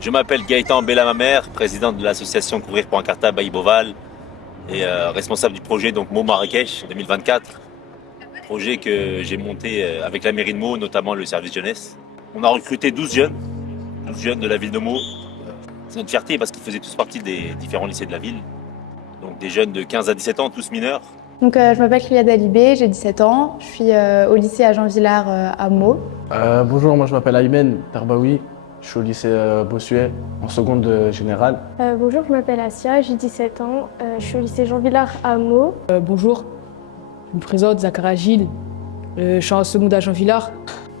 Je m'appelle Gaëtan Bellamamer, président de l'association Courir pour Encarta Baïboval et responsable du projet donc Meaux Marrakech 2024. Projet que j'ai monté avec la mairie de Meaux, notamment le service jeunesse. On a recruté 12 jeunes de la ville de Meaux. C'est une fierté parce qu'ils faisaient tous partie des différents lycées de la ville. Donc des jeunes de 15 à 17 ans, tous mineurs. Donc, je m'appelle Riyad Alibé, j'ai 17 ans. Je suis au lycée à Jean Villard à Meaux. Bonjour, moi je m'appelle Aymen Tarbaoui. Je suis au lycée Bossuet, en seconde générale. Bonjour, je m'appelle Asia, j'ai 17 ans. Je suis au lycée Jean Villard à Meaux. Bonjour, je me présente Zachara Gilles. Je suis en seconde à Jean Villard.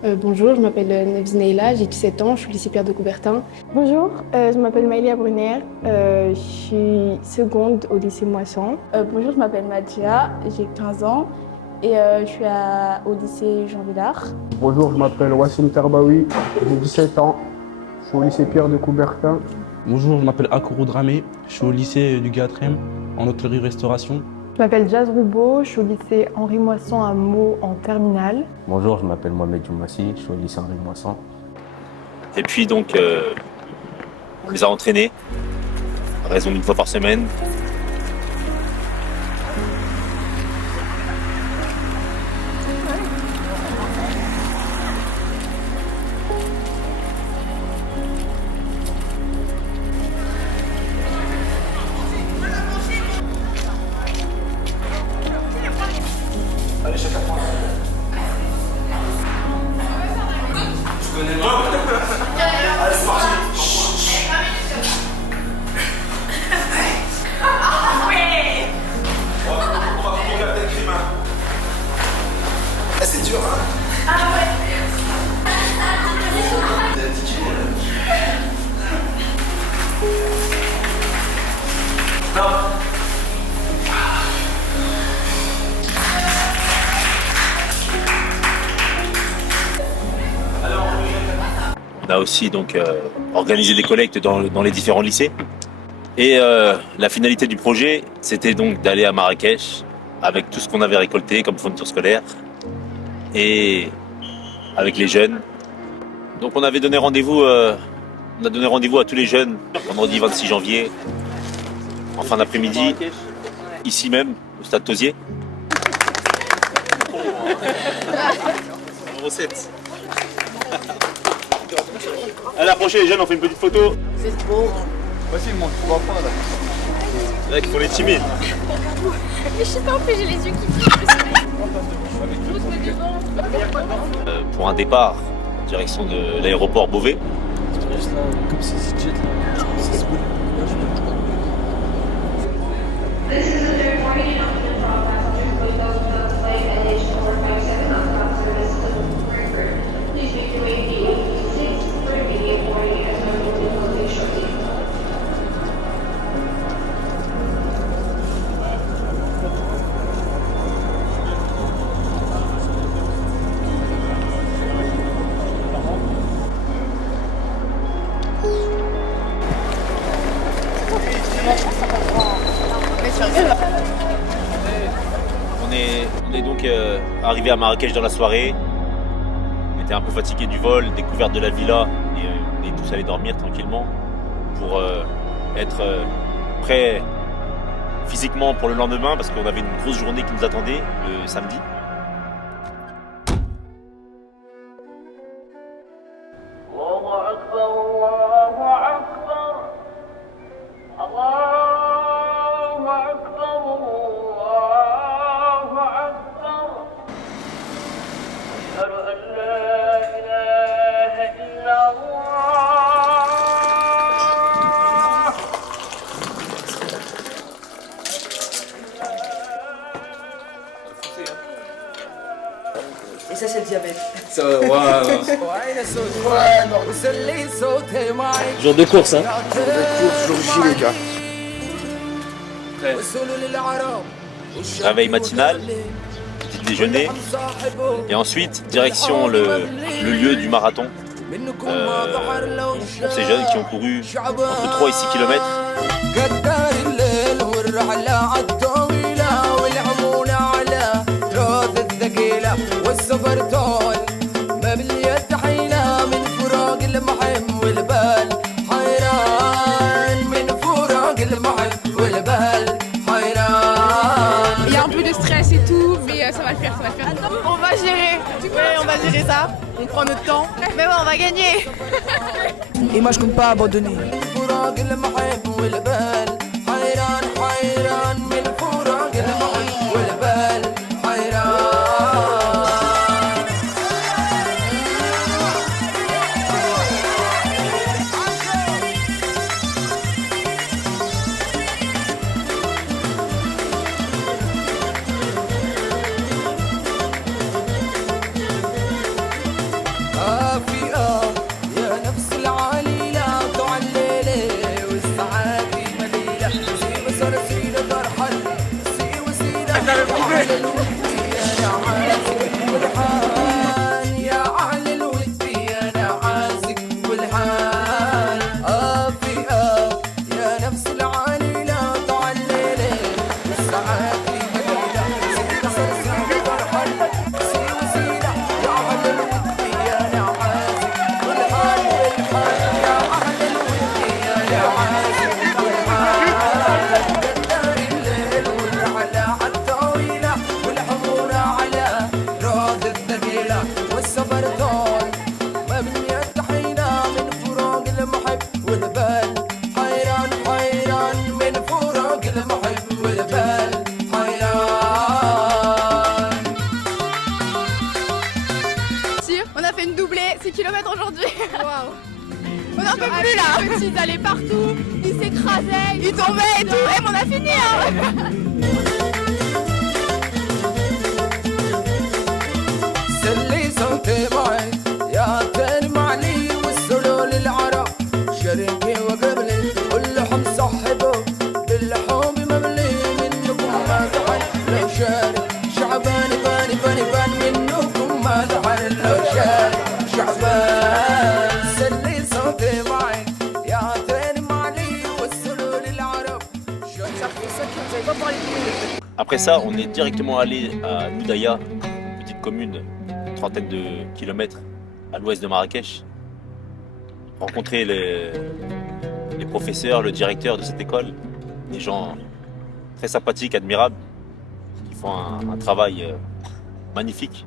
Bonjour, je m'appelle Nevzine Neila, j'ai 17 ans, je suis au lycée Pierre de Coubertin. Bonjour, je m'appelle Maïlia Brunner, je suis seconde au lycée Moisson. Bonjour, je m'appelle Mathia, j'ai 15 ans et je suis au lycée Jean Villard. Bonjour, je m'appelle Wassim Tarbaoui, j'ai 17 ans, je suis au lycée Pierre de Coubertin. Bonjour, je m'appelle Akourou Dramé, je suis au lycée du Gatrem en hôtellerie-restauration. Je m'appelle Jazz Rubo, je suis au lycée Henri Moisson à Meaux en terminale. Bonjour, je m'appelle Mohamed Joumassi, je suis au lycée Henri Moisson. Et puis donc, on les a entraînés, à raison d'une fois par semaine. Allez, chacun prend. Tu connais moi? Allez, c'est parti. On va regarder le crime. Ah, c'est dur, hein? Ah ouais. Non. On a aussi donc organisé des collectes dans les différents lycées. Et la finalité du projet, c'était donc d'aller à Marrakech avec tout ce qu'on avait récolté comme fourniture scolaire et avec les jeunes. Donc on avait donné rendez-vous, on a donné rendez-vous à tous les jeunes vendredi 26 janvier en fin d'après-midi, ici même au stade Tauzier. Numéro 7. Allez, approchez les jeunes, on fait une petite photo. C'est beau. Vas-y, montre, tu vas prendre là. Là, il faut les timides. Mais je sais pas, en plus j'ai les yeux qui Pour un départ en direction de l'aéroport Beauvais. On est donc arrivé à Marrakech dans la soirée. On était un peu fatigué du vol, découverte de la villa et on est tous allés dormir tranquillement pour être prêts physiquement pour le lendemain parce qu'on avait une grosse journée qui nous attendait le samedi. الله أكبر الله أكبر Et ça, c'est le diabète. Jour de course, hein. Jour J, les gars. Réveil matinal, petit déjeuner, et ensuite direction le lieu du marathon pour ces jeunes qui ont couru entre 3 et 6 km. Il y a un peu de stress et tout, mais ça va le faire, ça va le faire. On va gérer. Ouais, on va gérer ça. On prend notre temps. Mais bon, on va gagner. Et moi, je compte pas abandonner. On a fait une doublée, 6 km aujourd'hui. On n'en peut plus là. Ils allaient partout, ils s'écrasaient, ils tombaient et tout. Et on a fini Après ça, on est directement allé à Noudaya, petite commune, une trentaine de kilomètres à l'ouest de Marrakech, rencontrer les professeurs, le directeur de cette école, des gens très sympathiques, admirables, qui font un travail magnifique.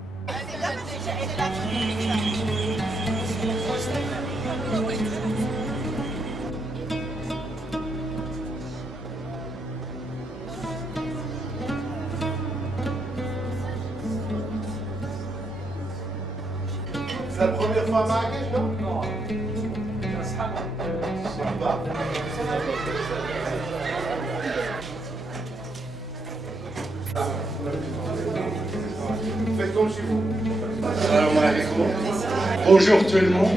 C'est la première fois à Marrakech, non? Non. Faites comme chez vous. Salam alaikum. Bonjour tout le monde.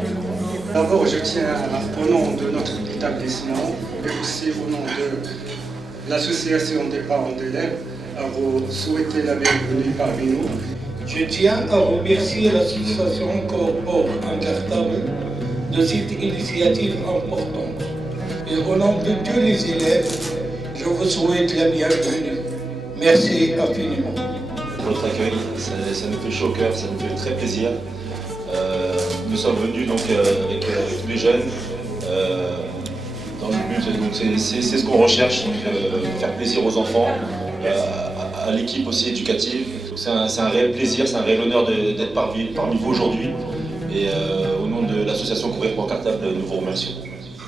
D'abord, je tiens au nom de notre établissement et aussi au nom de l'association des parents d'élèves à vous souhaiter la bienvenue parmi nous. Je tiens à remercier l'association Corps Incartable de cette initiative importante. Et au nom de tous les élèves, je vous souhaite la bienvenue. Merci infiniment. Votre accueil, ça nous fait chaud au cœur, ça nous fait très plaisir. Nous sommes venus donc avec tous les jeunes dans le but, donc c'est ce qu'on recherche, donc, faire plaisir aux enfants, à l'équipe aussi éducative. C'est un réel plaisir, c'est un réel honneur d'être parmi vous aujourd'hui. Et au nom de l'association Courir pour Cartable, nous vous remercions.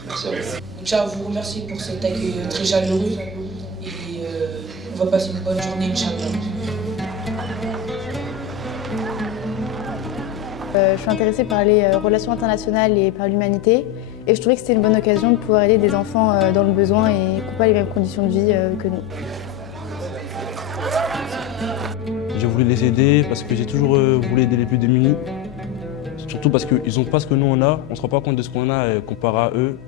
Merci à vous. Déjà, vous remercie pour cet accueil très chaleureux et on va passer une bonne journée, Inch'Allah. Je suis intéressée par les relations internationales et par l'humanité. Et je trouvais que c'était une bonne occasion de pouvoir aider des enfants dans le besoin et qui n'ont pas les mêmes conditions de vie que nous. Je voulais voulu les aider, parce que j'ai toujours voulu aider les plus démunis. Surtout parce qu'ils n'ont pas ce que nous on a, on ne se rend pas compte de ce qu'on a comparé à eux.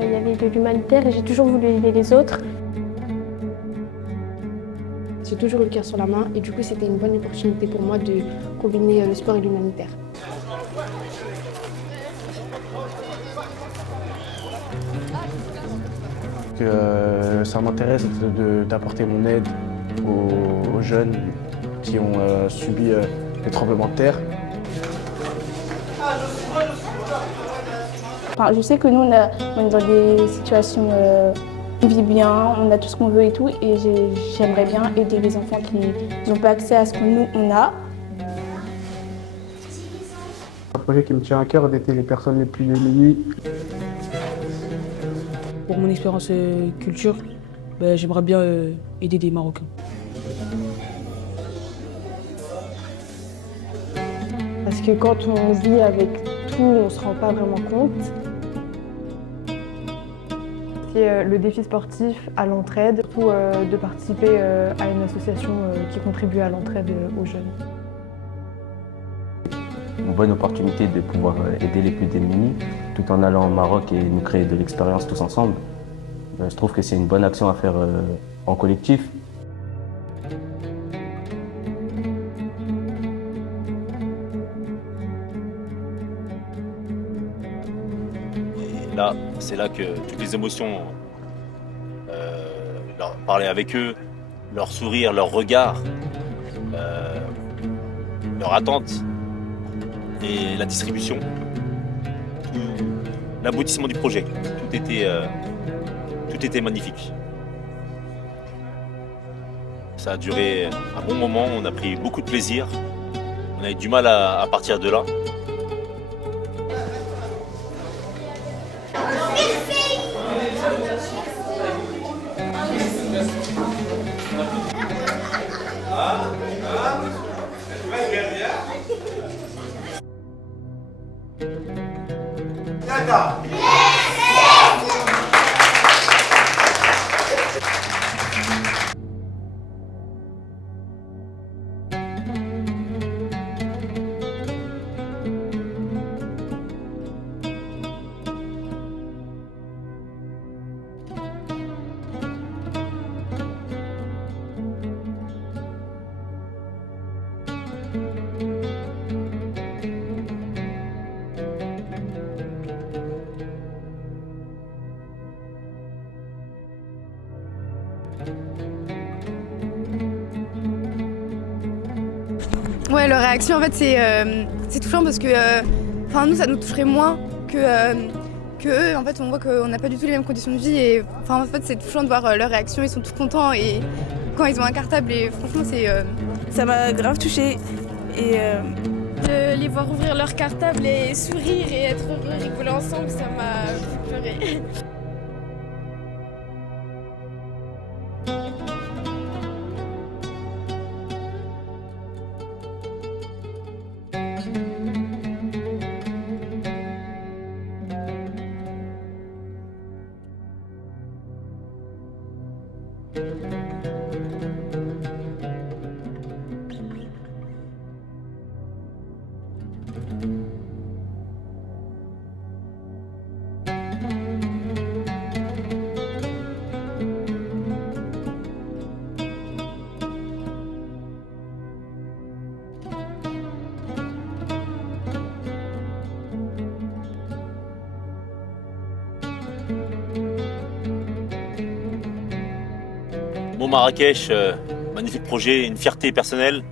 Il y avait de l'humanitaire et j'ai toujours voulu aider les autres. J'ai toujours eu le cœur sur la main et du coup c'était une bonne opportunité pour moi de combiner le sport et l'humanitaire. Ça m'intéresse d'apporter mon aide aux jeunes qui ont subi les tremblements de terre. Enfin, je sais que nous, on est dans des situations, on vit bien, on a tout ce qu'on veut et tout, et j'aimerais bien aider les enfants qui n'ont pas accès à ce que nous, on a. Un projet qui me tient à cœur d'aider les personnes les plus démunies. Pour mon expérience culture, j'aimerais bien aider des Marocains. Parce que quand on vit avec tout, on ne se rend pas vraiment compte. C'est le défi sportif à l'entraide, ou de participer à une association qui contribue à l'entraide aux jeunes. Une bonne opportunité de pouvoir aider les plus démunis tout en allant au Maroc et nous créer de l'expérience tous ensemble. Je trouve que c'est une bonne action à faire en collectif. Et là, c'est là que toutes les émotions, parler avec eux, leur sourire, leur regard, leur attente et la distribution, l'aboutissement du projet, tout était magnifique. Ça a duré un bon moment, on a pris beaucoup de plaisir, on a eu du mal à partir de là. Ouais, leur réaction en fait c'est touchant parce que nous ça nous toucherait moins que eux. En fait on voit qu'on n'a pas du tout les mêmes conditions de vie et en fait c'est touchant de voir leur réaction, ils sont tous contents et quand ils ont un cartable et franchement c'est... Ça m'a grave touchée et... De les voir ouvrir leur cartable et sourire et être heureux, rigoler ensemble, ça m'a fait pleurer. Bon Marrakech, magnifique projet, une fierté personnelle,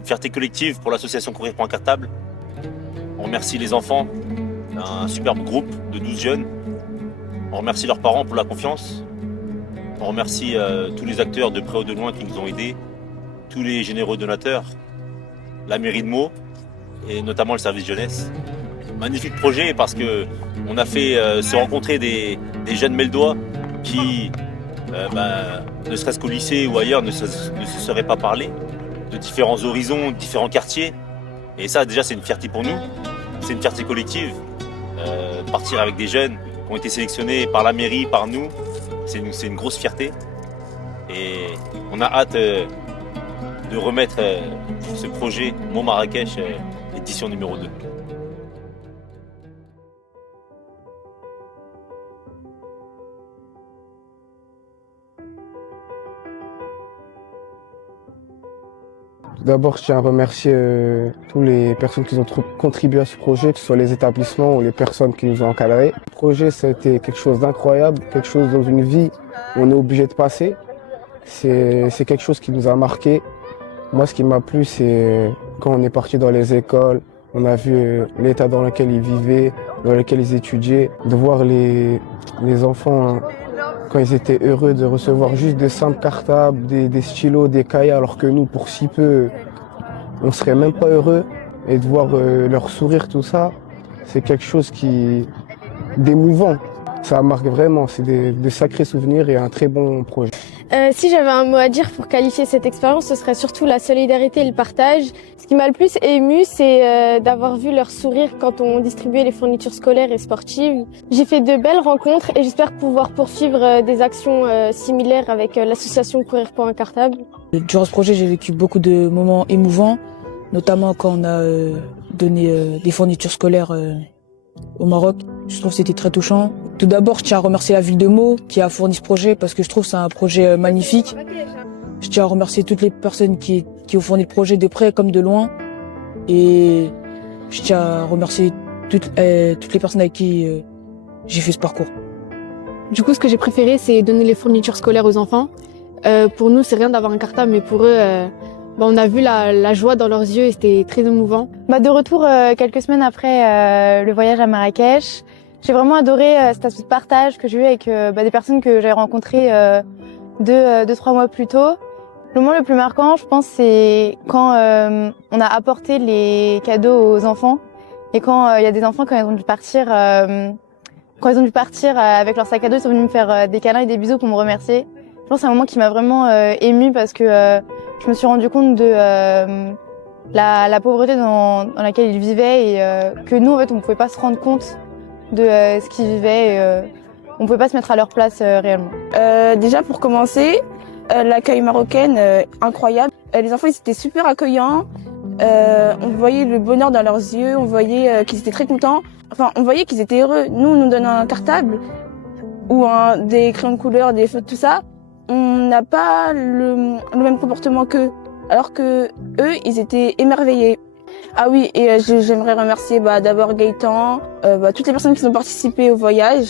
une fierté collective pour l'association Courir pour un cartable. On remercie les enfants, un superbe groupe de 12 jeunes. On remercie leurs parents pour la confiance. On remercie tous les acteurs de près ou de loin qui nous ont aidés, tous les généreux donateurs, la mairie de Meaux et notamment le service jeunesse. Magnifique projet parce qu'on a fait se rencontrer des jeunes Meldois qui, ne serait-ce qu'au lycée ou ailleurs, ne se seraient pas parlé, de différents horizons, de différents quartiers. Et ça déjà c'est une fierté pour nous, c'est une fierté collective. Partir avec des jeunes qui ont été sélectionnés par la mairie, par nous, c'est une grosse fierté. Et on a hâte de remettre ce projet Mon Marrakech, édition numéro 2. D'abord, je tiens à remercier toutes les personnes qui ont contribué à ce projet, que ce soit les établissements ou les personnes qui nous ont encadrés. Le projet, ça a été quelque chose d'incroyable, quelque chose dans une vie où on est obligé de passer. C'est quelque chose qui nous a marqué. Moi, ce qui m'a plu, c'est quand on est parti dans les écoles, on a vu l'état dans lequel ils vivaient, dans lequel ils étudiaient, de voir les enfants quand ils étaient heureux de recevoir juste des simples cartables, des stylos, des cahiers, alors que nous, pour si peu, on serait même pas heureux. Et de voir leur sourire, tout ça, c'est quelque chose d'émouvant. Ça marque vraiment, c'est des sacrés souvenirs et un très bon projet. Si j'avais un mot à dire pour qualifier cette expérience, ce serait surtout la solidarité et le partage. Ce qui m'a le plus ému, c'est d'avoir vu leur sourire quand on distribuait les fournitures scolaires et sportives. J'ai fait de belles rencontres et j'espère pouvoir poursuivre des actions similaires avec l'association Courir pour un cartable. Durant ce projet, j'ai vécu beaucoup de moments émouvants, notamment quand on a donné des fournitures scolaires au Maroc. Je trouve que c'était très touchant. Tout d'abord, je tiens à remercier la ville de Meaux qui a fourni ce projet parce que je trouve que c'est un projet magnifique. Je tiens à remercier toutes les personnes qui ont fourni le projet de près comme de loin. Et je tiens à remercier toutes les personnes avec qui j'ai fait ce parcours. Du coup, ce que j'ai préféré, c'est donner les fournitures scolaires aux enfants. Pour nous, c'est rien d'avoir un cartable, mais pour eux, on a vu la joie dans leurs yeux et c'était très émouvant. De retour quelques semaines après le voyage à Marrakech, j'ai vraiment adoré cet aspect de partage que j'ai eu avec des personnes que j'avais rencontrées 2-3 mois plus tôt. Le moment le plus marquant, je pense, c'est quand on a apporté les cadeaux aux enfants et quand il y a des enfants, quand ils ont dû partir avec leur sac à dos, ils sont venus me faire des câlins et des bisous pour me remercier. Je pense que c'est un moment qui m'a vraiment émue parce que je me suis rendu compte de la pauvreté dans laquelle ils vivaient et que nous, en fait, on pouvait pas se rendre compte de ce qu'ils vivaient. Et, on pouvait pas se mettre à leur place réellement. Déjà, pour commencer, l'accueil marocain, incroyable. Les enfants, ils étaient super accueillants. On voyait le bonheur dans leurs yeux. On voyait qu'ils étaient très contents. Enfin, on voyait qu'ils étaient heureux. Nous, on nous donne un cartable ou des crayons de couleur, des feutres, tout ça. On n'a pas le même comportement qu'eux, alors que eux, ils étaient émerveillés. Ah oui, et j'aimerais remercier d'abord Gaëtan, toutes les personnes qui ont participé au voyage.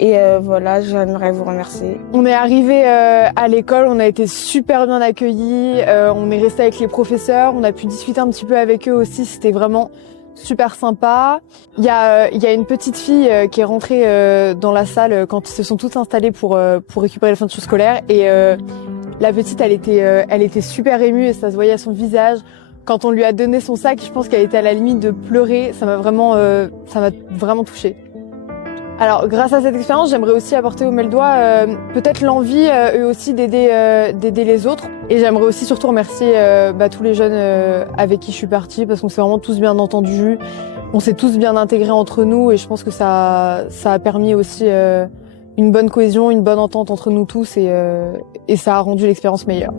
Et voilà, j'aimerais vous remercier. On est arrivé à l'école, on a été super bien accueillis, on est resté avec les professeurs, on a pu discuter un petit peu avec eux aussi, c'était vraiment super sympa. Il y a une petite fille qui est rentrée dans la salle quand ils se sont tous installés pour récupérer les fournitures scolaires et la petite elle était super émue et ça se voyait à son visage. Quand on lui a donné son sac, je pense qu'elle était à la limite de pleurer, ça m'a vraiment touchée. Alors grâce à cette expérience, j'aimerais aussi apporter au Meldois peut-être l'envie eux aussi d'aider les autres. Et j'aimerais aussi surtout remercier tous les jeunes avec qui je suis partie parce qu'on s'est vraiment tous bien entendus, on s'est tous bien intégrés entre nous et je pense que ça a permis aussi une bonne cohésion, une bonne entente entre nous tous et ça a rendu l'expérience meilleure.